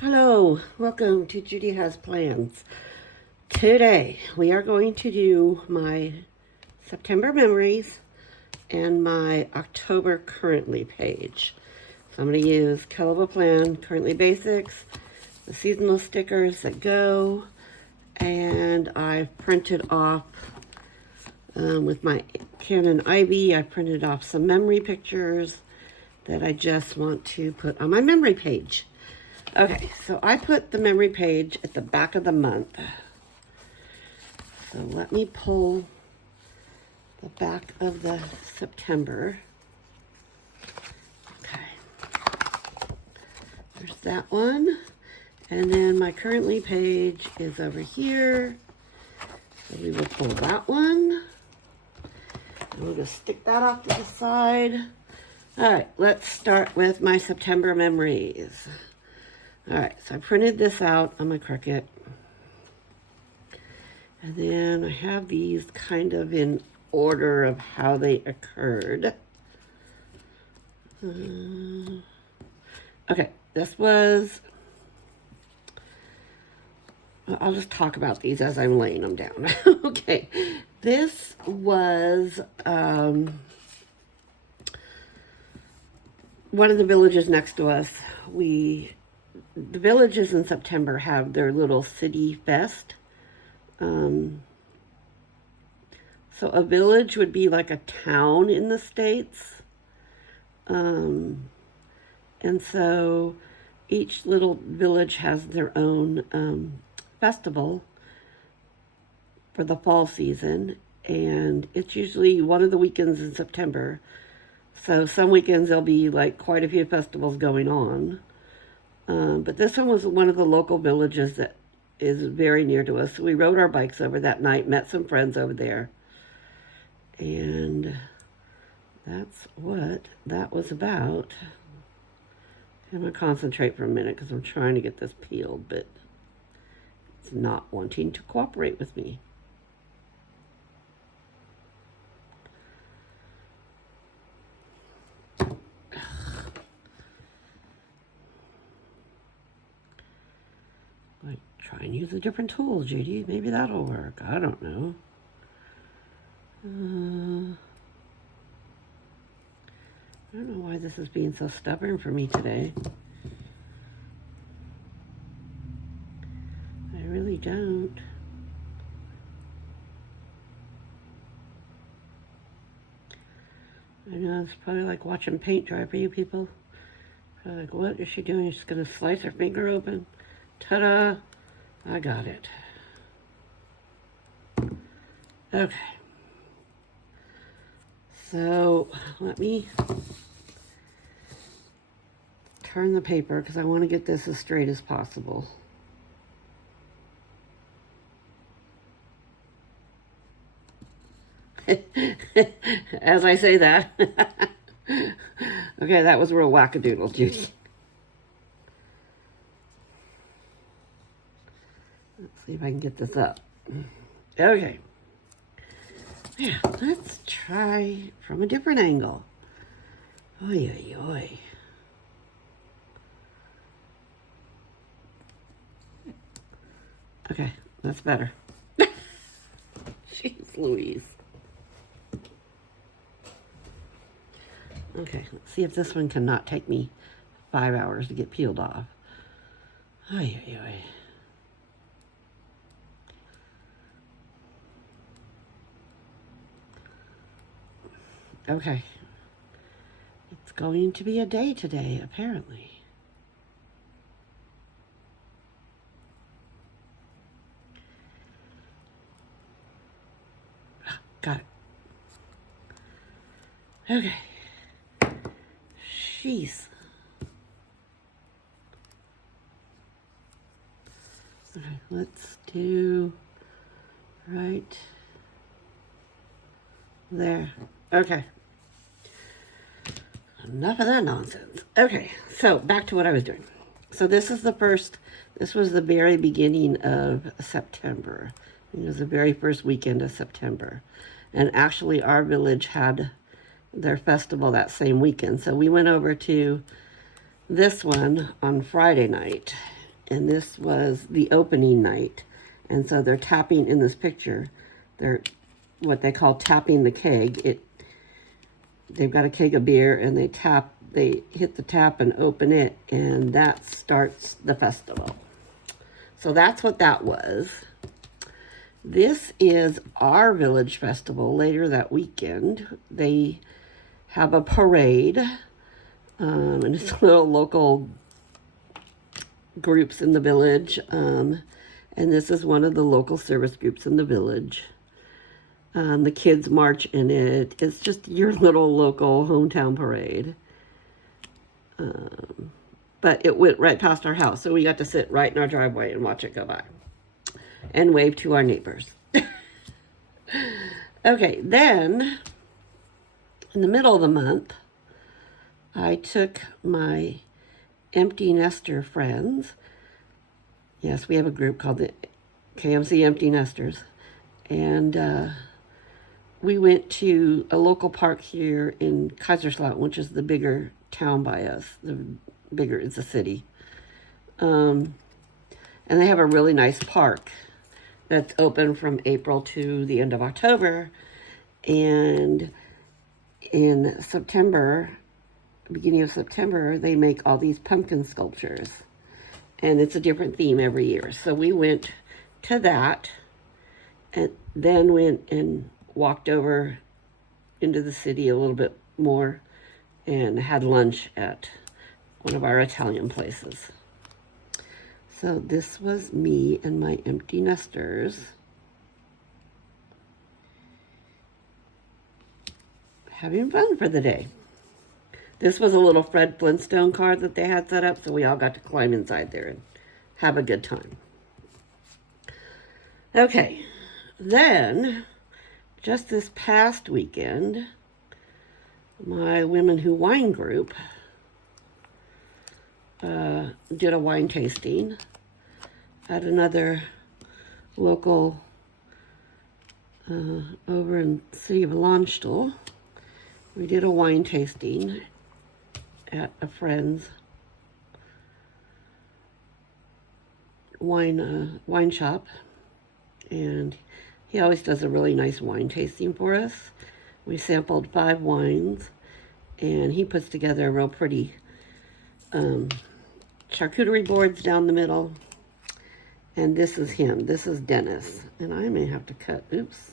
Hello, welcome to Judy Has Plans. Today we are going to do my September memories and my October currently page. So I'm going to use Catchall Plan, currently basics, the seasonal stickers that go, and I've printed off with my Canon IB, I printed off some memory pictures that I just want to put on my memory page. Okay, so I put the memory page at the back of the month. So let me pull the back of the September. Okay, there's that one. And then my currently page is over here. So we will pull that one. And we'll just stick that off to the side. All right, let's start with my September memories. All right, so I printed this out on my Cricut. And then I have these kind of in order of how they occurred. Okay, this was, I'll just talk about these as I'm laying them down. Okay, this was one of the villages next to us. The villages in September have their little city fest. So a village would be like a town in the States. And so each little village has their own festival for the fall season. And it's usually one of the weekends in September. So some weekends there'll be like quite a few festivals going on. But this one was one of the local villages that is very near to us. So we rode our bikes over that night, met some friends over there. And that's what that was about. I'm going to concentrate for a minute because I'm trying to get this peeled, but it's not wanting to cooperate with me. Try and use a different tool, Judy. Maybe that'll work. I don't know. I don't know why this is being so stubborn for me today. I really don't. I know it's probably like watching paint dry for you people. Probably like, what is she doing? She's going to slice her finger open. Ta-da! I got it. Okay. So let me turn the paper because I want to get this as straight as possible. As I say that. Okay, that was real wackadoodle, Judy. Let's see if I can get this up. Okay. Yeah, let's try from a different angle. Oy, oy, oy. Okay, that's better. Jeez Louise. Okay, let's see if this one cannot take me 5 hours to get peeled off. Oy, oy, oy. Okay. It's going to be a day today, apparently. Got it. Okay. Jeez. Okay, let's do right there. Okay. Enough of that nonsense. Okay, so back to what I was doing. So this was the very beginning of September. It was the very first weekend of September. And actually our village had their festival that same weekend. So we went over to this one on Friday night. and this was the opening night. And so they're tapping in this picture. They're what they call tapping the keg. They've got a keg of beer and they hit the tap and open it, and that starts the festival. So that's what that was. This is our village festival later that weekend. They have a parade, and it's little local groups in the village, and this is one of the local service groups in the village. The kids march in it. It's just your little local hometown parade. But it went right past our house, so we got to sit right in our driveway and watch it go by and wave to our neighbors. Okay, then in the middle of the month, I took my empty nester friends. Yes, we have a group called the KMC Empty Nesters. And we went to a local park here in Kaiserslautern, which is the bigger town by us. The bigger is the city. And they have a really nice park that's open from April to the end of October. And in September, beginning of September, they make all these pumpkin sculptures. And it's a different theme every year. So we went to that and then went and walked over into the city a little bit more and had lunch at one of our Italian places. So this was me and my empty nesters having fun for the day. This was a little Fred Flintstone car that they had set up, so we all got to climb inside there and have a good time. Okay, then just this past weekend, my Women Who Wine group did a wine tasting at another local over in the city of Landstuhl. We did a wine tasting at a friend's wine shop, and he always does a really nice wine tasting for us. We sampled 5 wines, and he puts together a real pretty charcuterie boards down the middle. And this is him. This is Dennis. And I may have to cut, oops.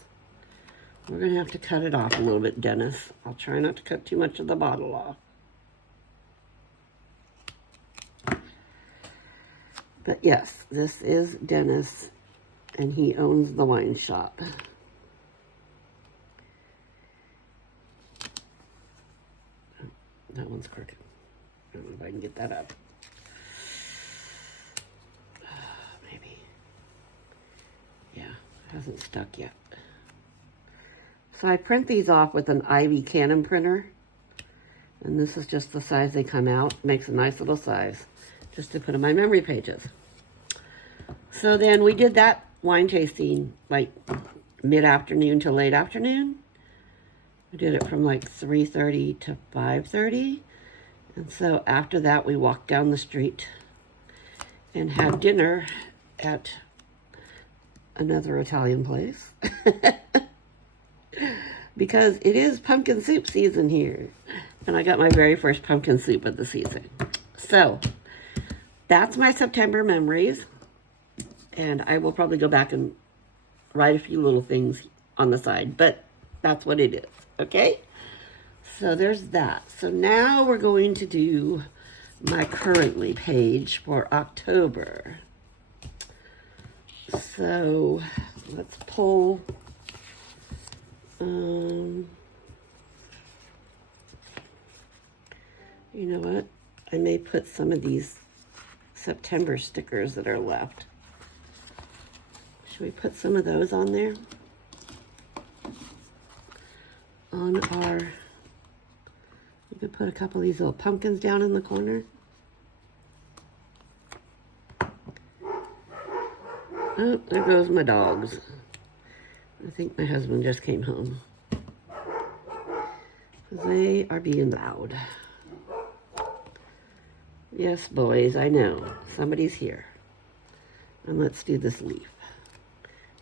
We're going to have to cut it off a little bit, Dennis. I'll try not to cut too much of the bottle off. But yes, this is Dennis, and he owns the wine shop. Oh, that one's crooked. I don't know if I can get that up. Maybe. Yeah, it hasn't stuck yet. So I print these off with an Ivy Canon printer. And this is just the size they come out. Makes a nice little size just to put in my memory pages. So then we did that wine tasting like mid-afternoon to late afternoon. We did it from like 3:30 to 5:30. And so after that, we walked down the street and had dinner at another Italian place. Because it is pumpkin soup season here. And I got my very first pumpkin soup of the season. So that's my September memories. And I will probably go back and write a few little things on the side. But that's what it is. Okay? So there's that. So now we're going to do my currently page for October. So let's pull... you know what? I may put some of these September stickers that are left. Should we put some of those on there? On our... We could put a couple of these little pumpkins down in the corner. Oh, there goes my dogs. I think my husband just came home. They are being loud. Yes, boys, I know. Somebody's here. And let's do this leaf.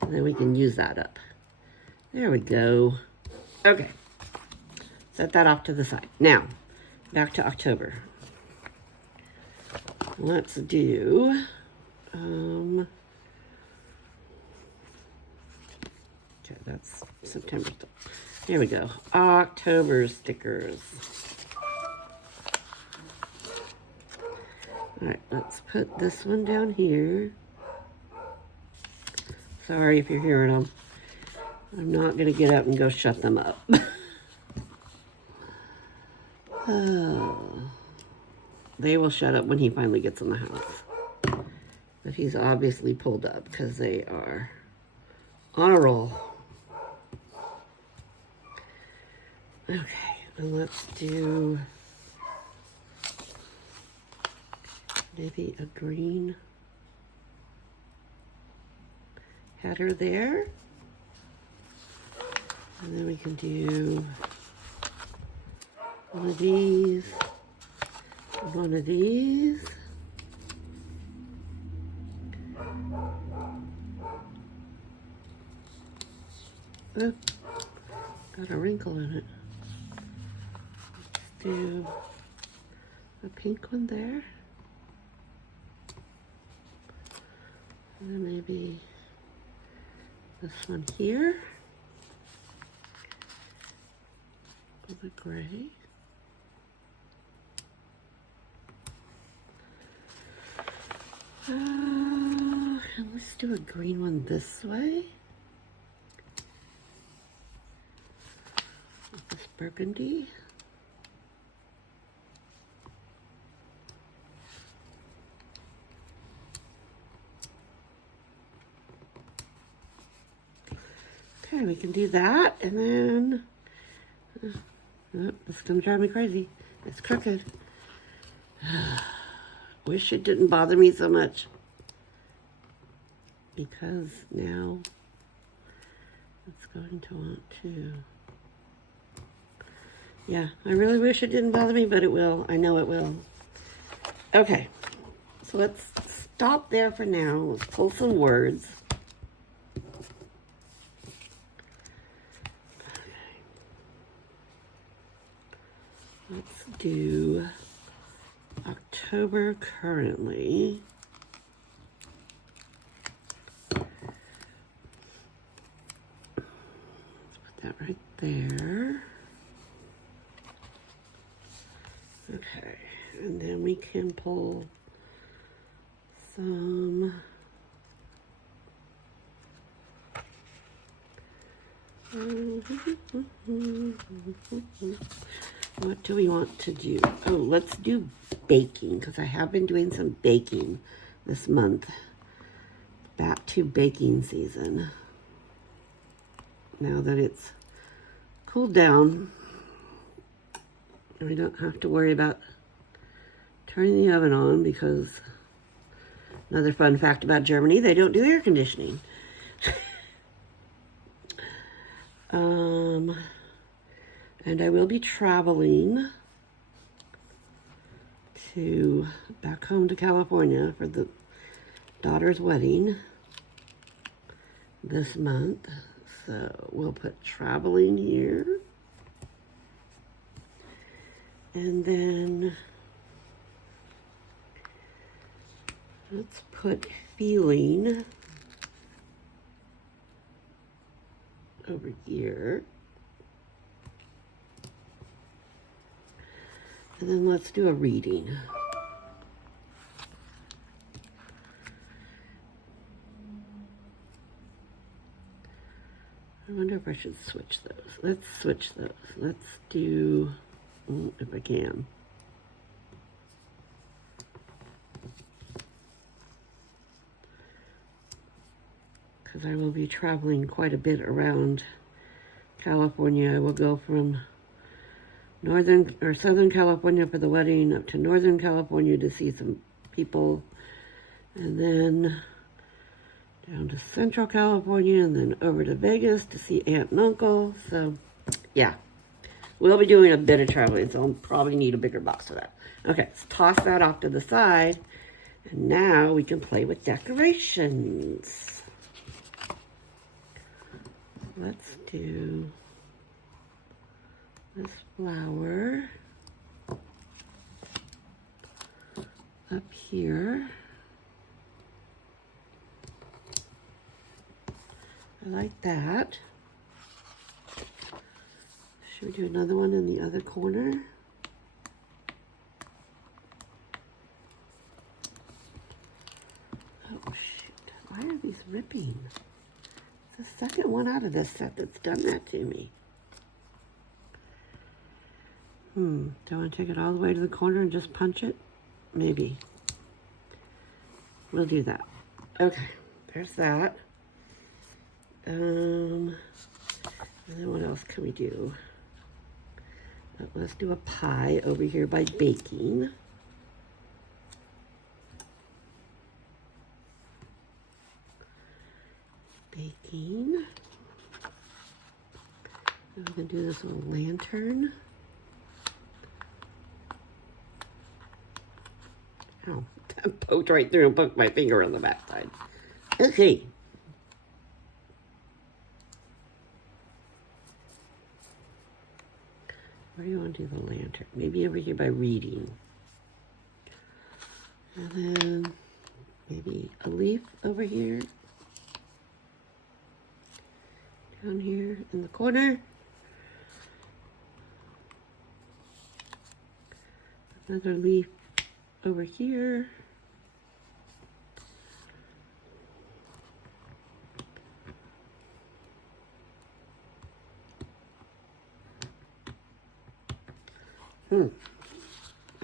And then we can use that up. There we go. Okay. Set that off to the side. Now, back to October. Let's do, okay, that's September. Here we go. October stickers. All right, let's put this one down here. Sorry if you're hearing them. I'm not going to get up and go shut them up. Oh. They will shut up when he finally gets in the house. But he's obviously pulled up because they are on a roll. Okay, and let's do maybe a green header there. And then we can do one of these, one of these. Oh, got a wrinkle in it. Let's do a pink one there. And then maybe this one here. With a gray. And let's do a green one this way. With this burgundy. Okay, we can do that, and then oh, it's gonna drive me crazy. It's crooked. Wish it didn't bother me so much, because now it's going to want to. Yeah, I really wish it didn't bother me, but it will. I know it will. Okay, so let's stop there for now. Let's pull some words. Let's do October currently. Let's put that right there. Okay, and then we can pull some what do we want to do? Oh, let's do baking, because I have been doing some baking this month. Back to baking season. Now that it's cooled down, and we don't have to worry about turning the oven on, because another fun fact about Germany, they don't do air conditioning. And I will be traveling back home to California for the daughter's wedding this month. So we'll put traveling here. And then let's put feeling over here. And then let's do a reading. I wonder if I should switch those. Let's switch those. Let's do, if I can. Because I will be traveling quite a bit around California. I will go from Southern California for the wedding up to Northern California to see some people, and then down to Central California, and then over to Vegas to see Aunt and Uncle. So yeah, we'll be doing a bit of traveling, so I'll probably need a bigger box for that. Okay, let's toss that off to the side, And now we can play with decorations. Let's do this flower up here. I like that. Should we do another one in the other corner? Oh shoot, why are these ripping? It's the second one out of this set that's done that to me. Do I want to take it all the way to the corner and just punch it? Maybe. We'll do that. Okay, there's that. And then what else can we do? Let's do a pie over here by baking. Baking. And we can do this little lantern. Oh, I poked right through and poked my finger on the backside. Okay. Where do you want to do the lantern? Maybe over here by reading. And then maybe a leaf over here. Down here in the corner. Another leaf over here.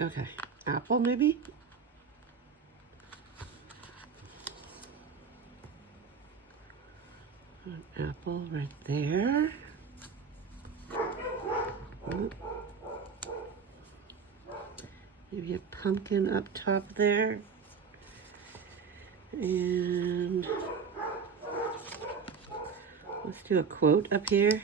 Okay, apple maybe? An apple right there. Maybe a pumpkin up top there. And let's do a quote up here.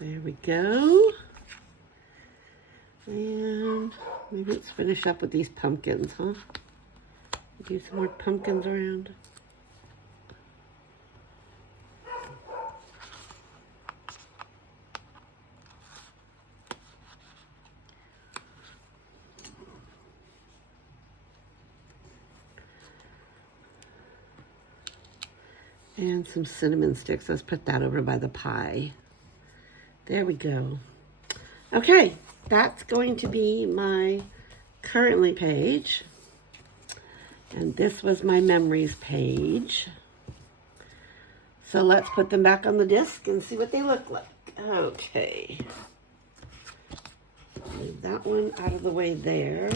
There we go. And maybe let's finish up with these pumpkins, huh? Do some more pumpkins around. And some cinnamon sticks. Let's put that over by the pie. There we go. Okay, that's going to be my currently page. And this was my memories page. So let's put them back on the disc and see what they look like. Okay. Move that one out of the way there.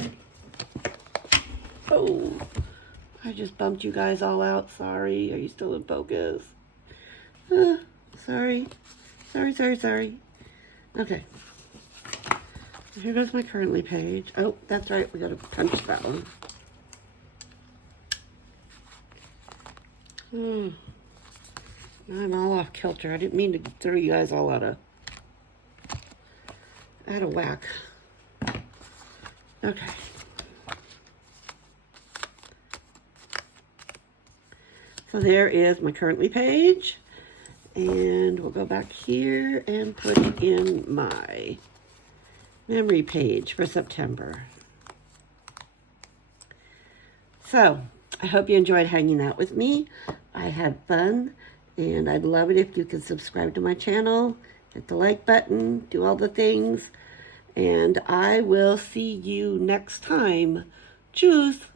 Oh, I just bumped you guys all out. Sorry. Are you still in focus? Sorry. Sorry. Okay. Here goes my currently page. Oh, that's right. We got to punch that one. I'm all off kilter. I didn't mean to throw you guys all out of whack. Okay. So there is my currently page. And we'll go back here and put in my memory page for September. So, I hope you enjoyed hanging out with me. I had fun, and I'd love it if you could subscribe to my channel, hit the like button, do all the things, and I will see you next time. Tschüss!